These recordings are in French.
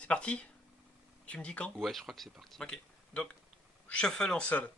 C'est parti? Tu me dis quand? Ouais, je crois que c'est parti. Ok. Donc, shuffle en sol.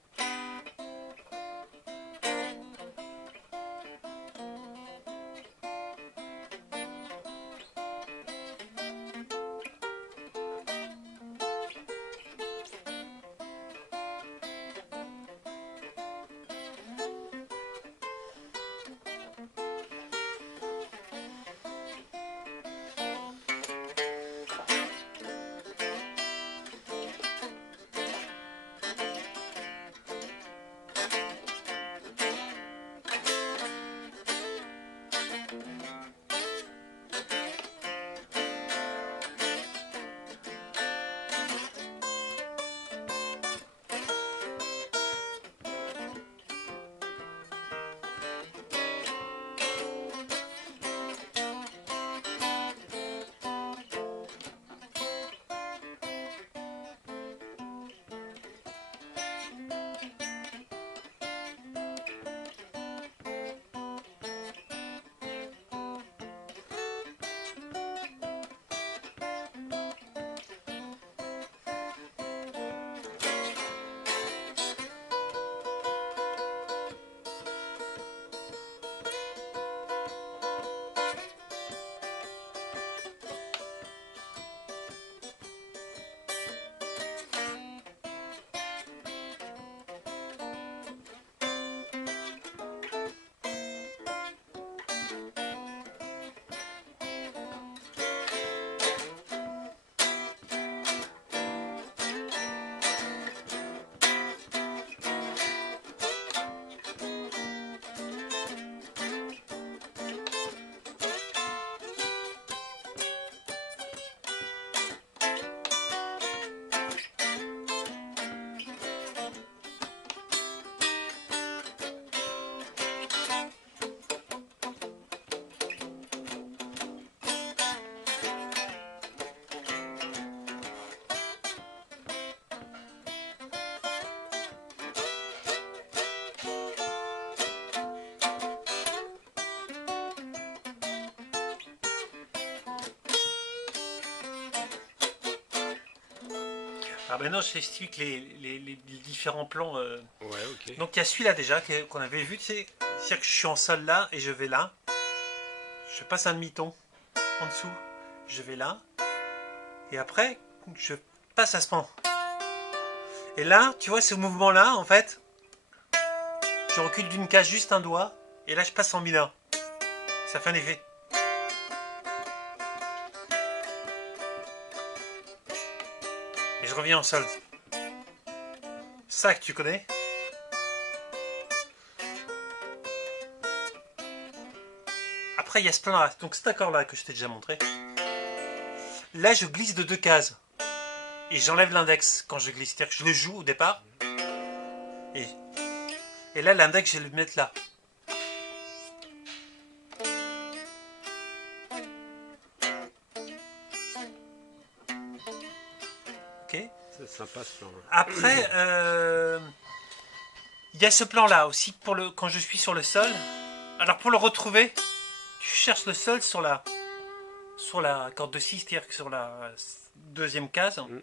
Ah ben non, je t'explique les différents plans. Ouais, ok. Donc il y a celui-là déjà qu'on avait vu, tu sais. C'est-à-dire que je suis en sol là et je vais là. Je passe un demi-ton en dessous. Je vais là. Et après, je passe à ce moment. Et là, tu vois, ce mouvement-là, en fait, je recule d'une case juste un doigt. Et là, je passe en mineur. Ça fait un effet. Et je reviens en sol. Ça que tu connais. Après, il y a ce plan-là. Donc cet accord-là que je t'ai déjà montré. Là, je glisse de deux cases. Et j'enlève l'index quand je glisse. C'est-à-dire que je le joue au départ. Et, et là, l'index, je vais le mettre là. Ok. C'est sympa ce plan-là. Après, il y a ce plan-là aussi pour quand je suis sur le sol. Alors pour le retrouver, tu cherches le sol sur la corde de 6, c'est-à-dire que sur la deuxième case. Mm.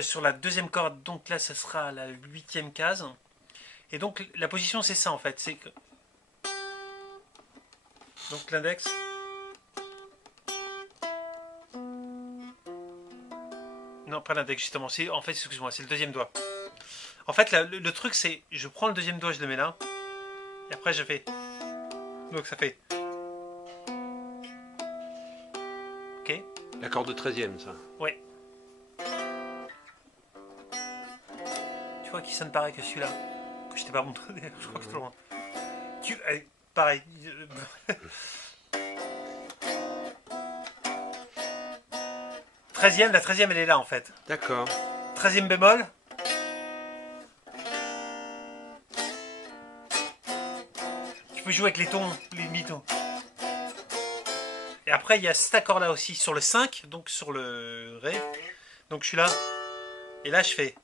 Sur la deuxième corde, donc là, ça sera la huitième case. Et donc la position, c'est ça en fait. C'est que donc l'index. Non, pas l'index justement. En fait, excuse-moi, c'est le deuxième doigt. En fait, le truc, c'est je prends le deuxième doigt, je le mets là, et après je fais. Donc ça fait. Ok. L'accord de 13e, ça. Ouais. Tu vois qui sonne pareil que celui-là que je t'ai pas montré. Je crois que je te le montre. Allez, pareil. 13e, la 13e elle est là en fait. D'accord. 13e bémol. Tu peux jouer avec les tons, les demi-tons. Et après, il y a cet accord-là aussi sur le 5, donc sur le Ré. Donc je suis là. Et là, je fais.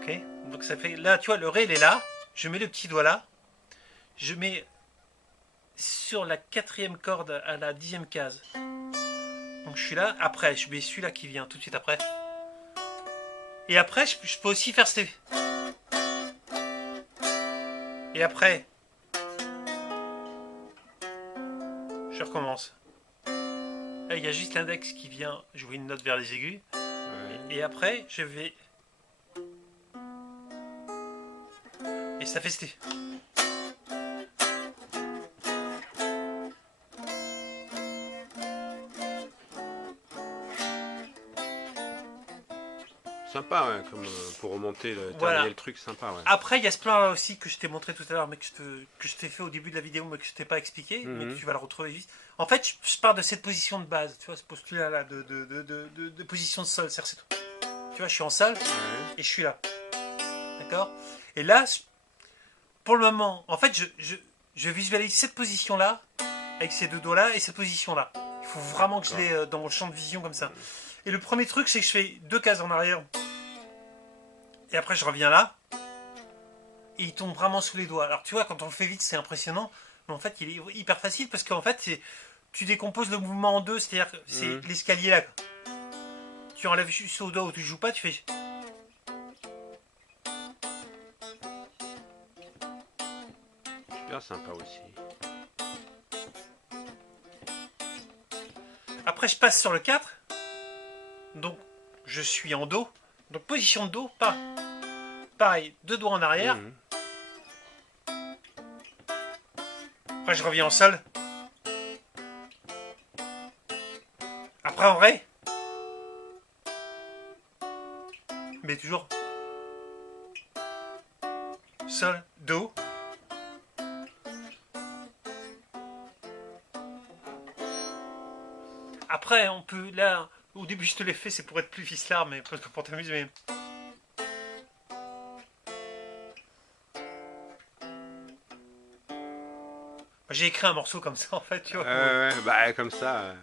Ok. Donc ça fait. Là, tu vois, le Ré, il est là. je mets le petit doigt là, je mets sur la 4e corde à la 10e case. Donc je suis là, après je mets celui-là qui vient tout de suite après. Et après je peux aussi faire ces... Et après, je recommence. Là, il y a juste l'index qui vient jouer une note vers les aigus. Ouais. Et après, je vais... Et ça fait c'était. Sympa, ouais, comme pour remonter, terminer Voilà. le truc, sympa, ouais. Après, il y a ce plan-là aussi que je t'ai montré tout à l'heure, mais que je t'ai fait au début de la vidéo, mais que je t'ai pas expliqué, mais Mhm. tu vas le retrouver vite. En fait, je pars de cette position de base, tu vois, ce postulat-là de position de sol. Tu vois, je suis en sol Ouais. et je suis là. D'accord. Et là, pour le moment, en fait, je visualise cette position-là, avec ces deux doigts-là, et cette position-là. Il faut vraiment que je l'ai dans mon champ de vision comme ça. Et le premier truc, c'est que je fais 2 cases en arrière. Et après, je reviens là. Et il tombe vraiment sous les doigts. Alors, tu vois, quand on le fait vite, c'est impressionnant. Mais en fait, il est hyper facile parce qu'en fait, tu décomposes le mouvement en deux. C'est-à-dire que c'est l'escalier là. Tu enlèves juste au doigt où tu joues pas, tu fais... Super sympa aussi. Après, je passe sur le 4. Donc, je suis en Do. Donc, position de Do, pas. Pareil, 2 doigts en arrière. Mhm. Après, je reviens en sol. Après, en Ré. Mais toujours. Sol, Do. Après, on peut. Là, au début, je te l'ai fait, c'est pour être plus ficelard, mais parce que pour t'amuser. Mais... J'ai écrit un morceau comme ça, en fait, tu vois. Ouais, bah comme ça.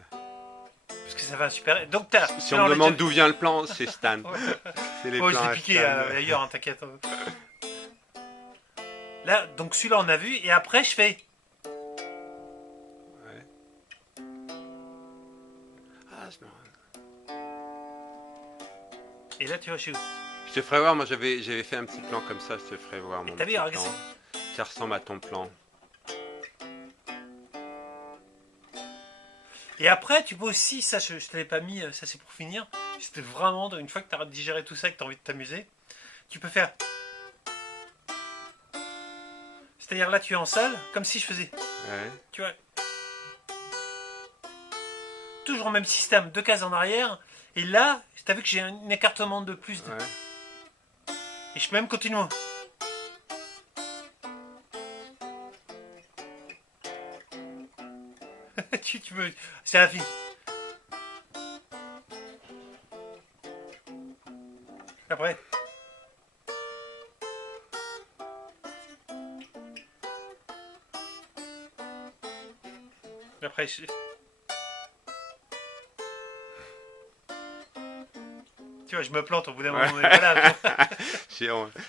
Parce que ça va super. Donc, t'as. Si on me demande d'où vient le plan, c'est Stan. Ouais. C'est les Oh, je plans l'ai à piqué Stan. ailleurs, hein, t'inquiète. Là, donc celui-là, on a vu, et après, je fais. Ouais. Ah, c'est marrant. Et là, tu vois, je suis où? Je te ferai voir, moi j'avais fait un petit plan comme ça, je te ferai voir mon T'as petit vu, plan. regarde ça. Ça ressemble à ton plan. Et après, tu peux aussi, ça je te l'ai pas mis, ça c'est pour finir. C'était vraiment, une fois que tu as digéré tout ça et que tu as envie de t'amuser, tu peux faire. C'est-à-dire là, tu es en salle, comme si je faisais. Ouais. Tu vois. Toujours le même système, 2 cases en arrière. Et là, tu as vu que j'ai un écartement de plus. Ouais. Et je peux même continuer. tu veux. C'est la fin. Après. Après, tu vois, je me plante au bout d'un moment. Ouais. Voilà,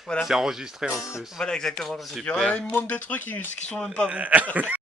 voilà. C'est enregistré en plus. Voilà, exactement. Super. Il me montre des trucs qui sont même pas bons.